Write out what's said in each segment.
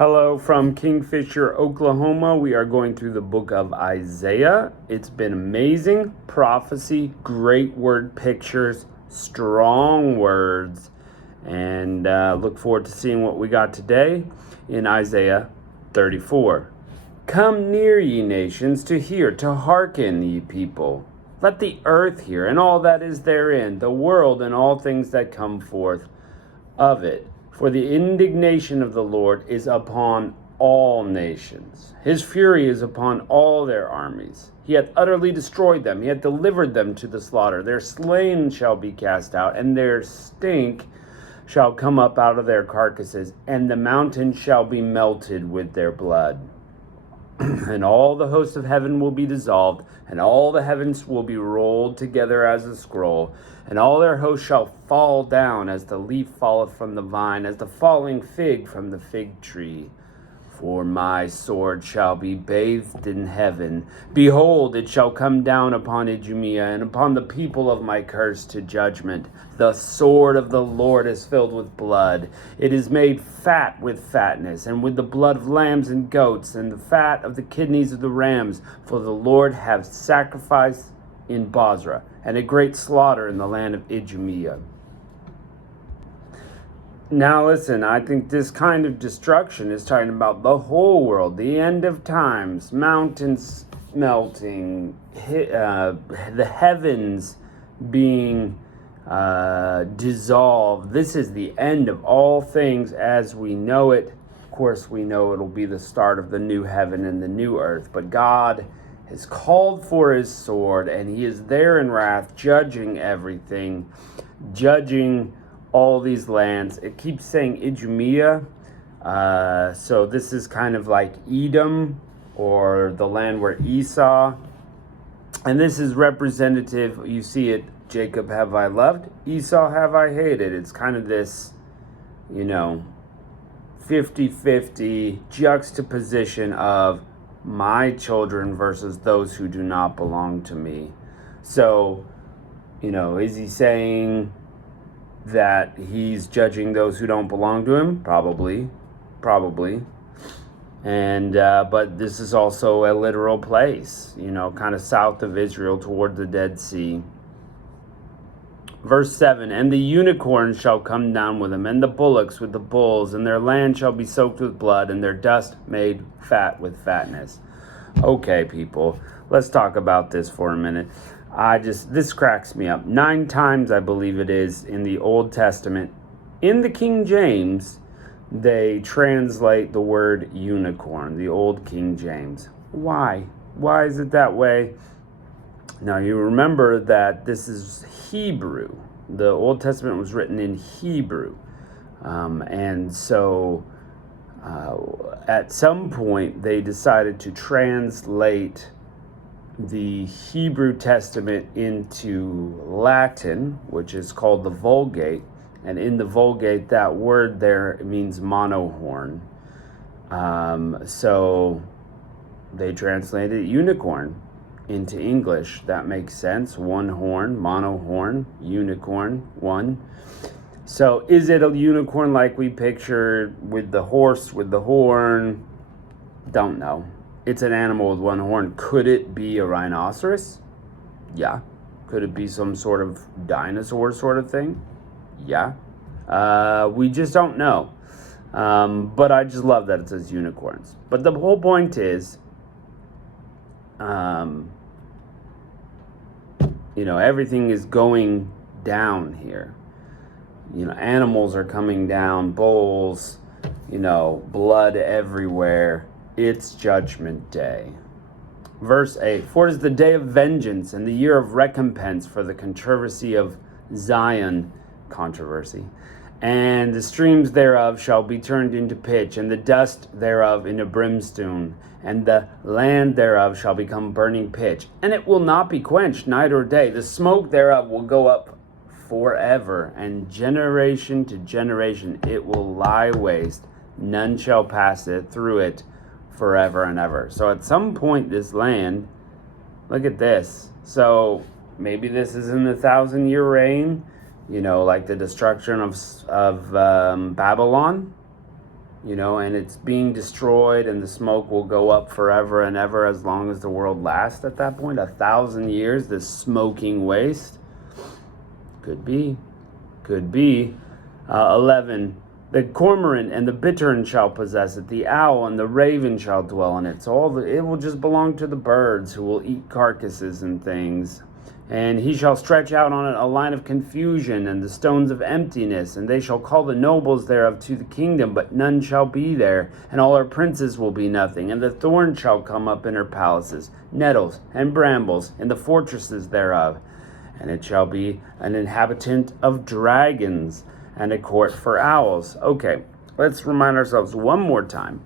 Hello from Kingfisher, Oklahoma. We are going through the book of Isaiah. It's been amazing. Prophecy, great word pictures, strong words, and look forward to seeing what we got today in Isaiah 34. Come near, ye nations, to hear, to hearken, ye people. Let the earth hear, and all that is therein, the world and all things that come forth of it. For the indignation of the Lord is upon all nations. His fury is upon all their armies. He hath utterly destroyed them. He hath delivered them to the slaughter. Their slain shall be cast out, and their stink shall come up out of their carcasses, and the mountains shall be melted with their blood. And all the hosts of heaven will be dissolved, and all the heavens will be rolled together as a scroll, and all their hosts shall fall down as the leaf falleth from the vine, as the falling fig from the fig tree. For my sword shall be bathed in heaven. Behold, it shall come down upon Idumea, and upon the people of my curse to judgment. The sword of the Lord is filled with blood. It is made fat with fatness, and with the blood of lambs and goats, and the fat of the kidneys of the rams. For the Lord hath sacrificed in Bozrah, and a great slaughter in the land of Idumea. Now listen, I think this kind of destruction is talking about the whole world, the end of times, mountains melting, the heavens being dissolved. This is the end of all things as we know it. Of course, we know it'll be the start of the new heaven and the new earth, but God has called for his sword, and he is there in wrath, judging everything, judging all these lands. It keeps saying Idumea, so this is kind of like Edom, or the land where Esau, and this is representative. You see it, Jacob have I loved, Esau have I hated. It's kind of this, 50-50 juxtaposition of my children versus those who do not belong to me. So, is he saying that he's judging those who don't belong to him? Probably. And but this is also a literal place, kind of south of Israel toward the Dead Sea. Verse 7, and the unicorn shall come down with him, and the bullocks with the bulls, and their land shall be soaked with blood, and their dust made fat with fatness. Okay, people, let's talk about this for a minute. This cracks me up. 9 times, I believe it is, in the Old Testament, in the King James, they translate the word unicorn, the Old King James. Why? Why is it that way? Now, you remember that this is Hebrew. The Old Testament was written in Hebrew. And so at some point, they decided to translate the Hebrew Testament into Latin, which is called the Vulgate. And in the Vulgate, that word there means monohorn. So they translated unicorn into English. That makes sense. One horn, monohorn, unicorn, one. So is it a unicorn like we pictured with the horse with the horn? Don't know. It's an animal with one horn. Could it be a rhinoceros? Yeah. Could it be some sort of dinosaur sort of thing? Yeah. We just don't know. But I just love that it says unicorns. But the whole point is, everything is going down here. Animals are coming down, bulls, blood everywhere. It's judgment day. Verse 8, for it is the day of vengeance and the year of recompense for the controversy of Zion, and the streams thereof shall be turned into pitch, and the dust thereof into brimstone, and the land thereof shall become burning pitch, and it will not be quenched night or day. The smoke thereof will go up forever, and generation to generation it will lie waste. None shall pass it through it forever and ever. So at some point this land, look at this. So maybe this is in the 1,000-year reign, like the destruction of Babylon. and it's being destroyed, and the smoke will go up forever and ever as long as the world lasts at that point. 1,000 years, this smoking waste. Could be. 11, the cormorant and the bittern shall possess it. The owl and the raven shall dwell in it. So it will just belong to the birds, who will eat carcasses and things. And he shall stretch out on it a line of confusion and the stones of emptiness, and they shall call the nobles thereof to the kingdom, but none shall be there, and all her princes will be nothing. And the thorn shall come up in her palaces, nettles and brambles in the fortresses thereof. And it shall be an inhabitant of dragons and a court for owls. Okay, let's remind ourselves one more time.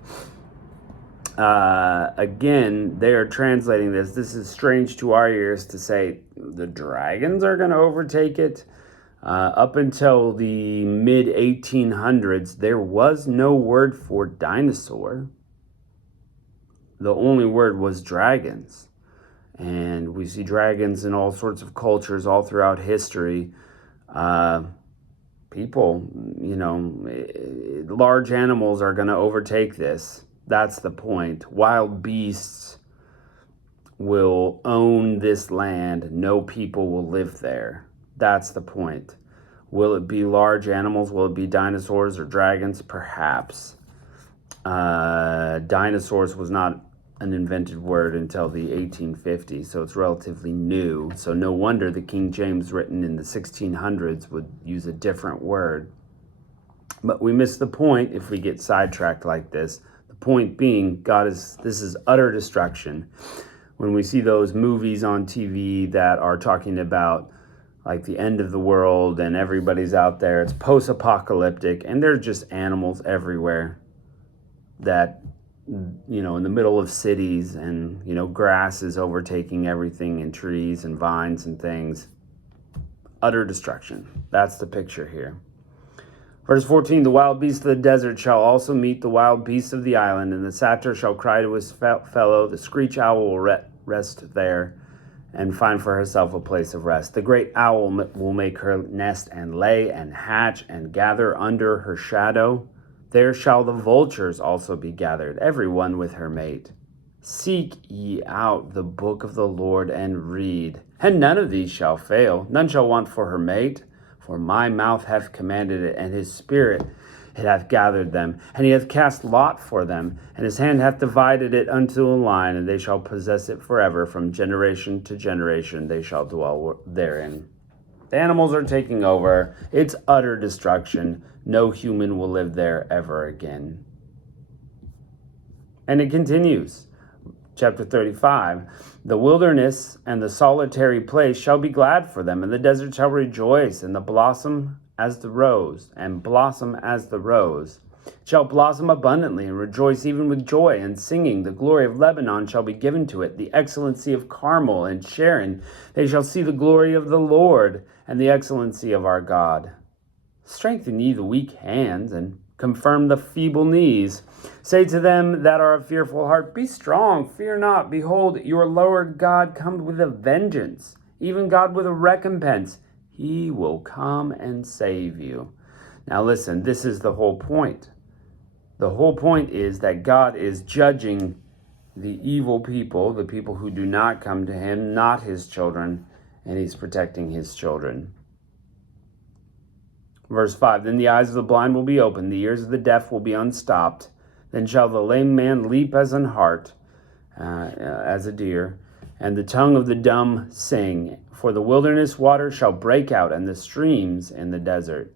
Again, they are translating this. This is strange to our ears to say the dragons are going to overtake it. Up until the mid-1800s, there was no word for dinosaur. The only word was dragons. And we see dragons in all sorts of cultures all throughout history. People, large animals are going to overtake this. That's the point. Wild beasts will own this land. No people will live there. That's the point. Will it be large animals? Will it be dinosaurs or dragons? Perhaps. Dinosaurs was not an invented word until the 1850s, so it's relatively new. So no wonder the King James, written in the 1600s, would use a different word. But we miss the point if we get sidetracked like this. The point being, this is utter destruction. When we see those movies on TV that are talking about like the end of the world and everybody's out there, it's post-apocalyptic, and there's just animals everywhere that, in the middle of cities, and, grass is overtaking everything, and trees and vines and things. Utter destruction. That's the picture here. Verse 14, the wild beasts of the desert shall also meet the wild beasts of the island, and the satyr shall cry to his fellow. The screech owl will rest there and find for herself a place of rest. The great owl will make her nest and lay and hatch and gather under her shadow. There shall the vultures also be gathered, every one with her mate. Seek ye out the book of the Lord and read, and none of these shall fail. None shall want for her mate. For my mouth hath commanded it, and his spirit it hath gathered them. And he hath cast lot for them, and his hand hath divided it unto a line, and they shall possess it forever. From generation to generation they shall dwell therein. The animals are taking over. It's utter destruction. No human will live there ever again. And it continues. Chapter 35, the wilderness and the solitary place shall be glad for them, and the desert shall rejoice, and blossom as the rose, It shall blossom abundantly, and rejoice even with joy and singing. The glory of Lebanon shall be given to it, the excellency of Carmel and Sharon. They shall see the glory of the Lord, and the excellency of our God. Strengthen ye the weak hands, and confirm the feeble knees. Say to them that are of fearful heart, be strong, fear not. Behold, your Lord God comes with a vengeance, even God with a recompense. He will come and save you. Now listen, this is the whole point. The whole point is that God is judging the evil people, the people who do not come to him, not his children, and he's protecting his children. Verse 5, then the eyes of the blind will be opened, the ears of the deaf will be unstopped. Then shall the lame man leap as an hart, as a deer, and the tongue of the dumb sing. For the wilderness water shall break out, and the streams in the desert.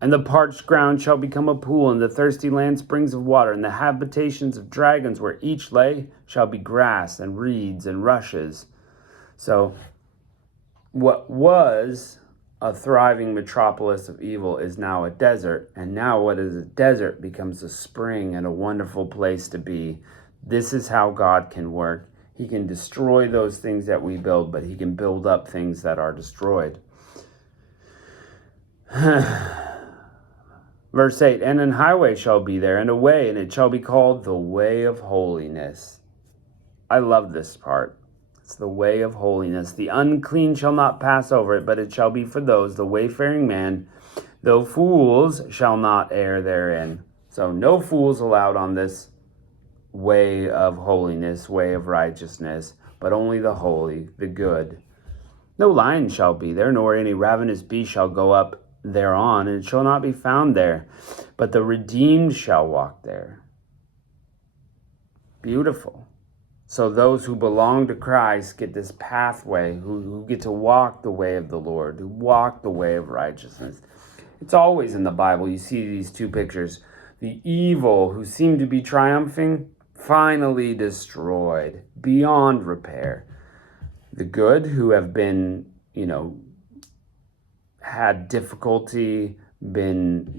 And the parched ground shall become a pool, and the thirsty land springs of water, and the habitations of dragons where each lay shall be grass and reeds and rushes. So what was a thriving metropolis of evil is now a desert, and now what is a desert becomes a spring and a wonderful place to be. This is how God can work. He can destroy those things that we build, but he can build up things that are destroyed. Verse 8, and an highway shall be there, and a way, and it shall be called the way of holiness. I love this part. It's the way of holiness. The unclean shall not pass over it, but it shall be for those, the wayfaring man, though fools shall not err therein. So no fools allowed on this way of holiness, way of righteousness, but only the holy, the good. No lion shall be there, nor any ravenous beast shall go up thereon, and it shall not be found there, but the redeemed shall walk there. Beautiful. So those who belong to Christ get this pathway, who get to walk the way of the Lord, who walk the way of righteousness. It's always in the Bible. You see these two pictures. The evil who seem to be triumphing, finally destroyed, beyond repair. The good who have been, had difficulty, been,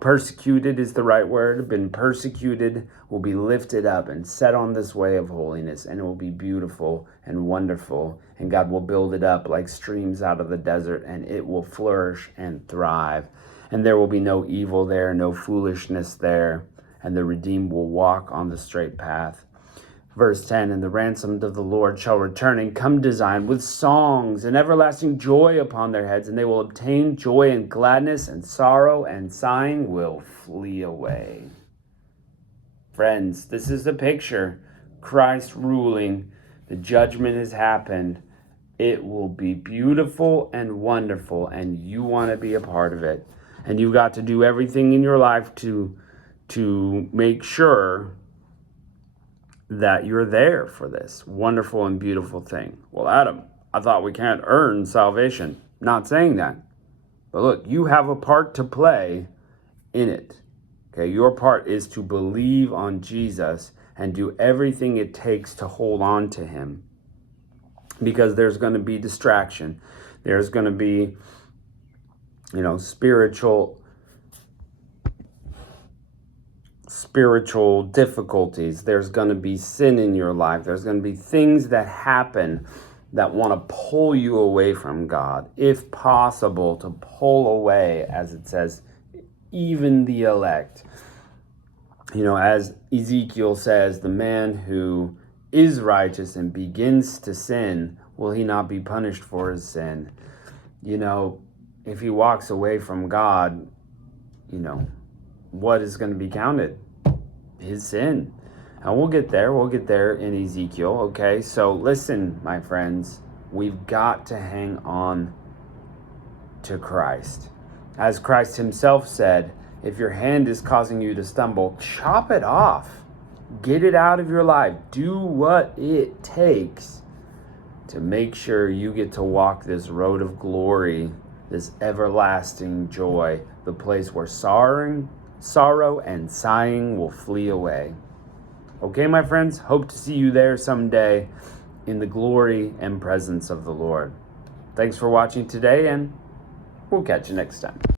persecuted is the right word, been persecuted, will be lifted up and set on this way of holiness, and it will be beautiful and wonderful, and God will build it up like streams out of the desert, and it will flourish and thrive, and there will be no evil there, no foolishness there, and the redeemed will walk on the straight path. Verse 10, and the ransomed of the Lord shall return and come to Zion with songs and everlasting joy upon their heads, and they will obtain joy and gladness, and sorrow and sighing will flee away. Friends, this is the picture. Christ ruling. The judgment has happened. It will be beautiful and wonderful, and you want to be a part of it. And you've got to do everything in your life to make sure that you're there for this wonderful and beautiful thing. Well, Adam, I thought we can't earn salvation. Not saying that. But look, you have a part to play in it. Okay, your part is to believe on Jesus and do everything it takes to hold on to him. Because there's going to be distraction. There's going to be, spiritual difficulties. There's going to be sin in your life. There's going to be things that happen that want to pull you away from God. If possible, to pull away, as it says, even the elect. As Ezekiel says, the man who is righteous and begins to sin, will he not be punished for his sin? If he walks away from God, what is going to be counted? His sin. And we'll get there. We'll get there in Ezekiel. Okay, so listen, my friends. We've got to hang on to Christ. As Christ himself said, if your hand is causing you to stumble, chop it off. Get it out of your life. Do what it takes to make sure you get to walk this road of glory, this everlasting joy, the place where sorrow and sighing will flee away. Okay, my friends, hope to see you there someday in the glory and presence of the Lord. Thanks for watching today, and we'll catch you next time.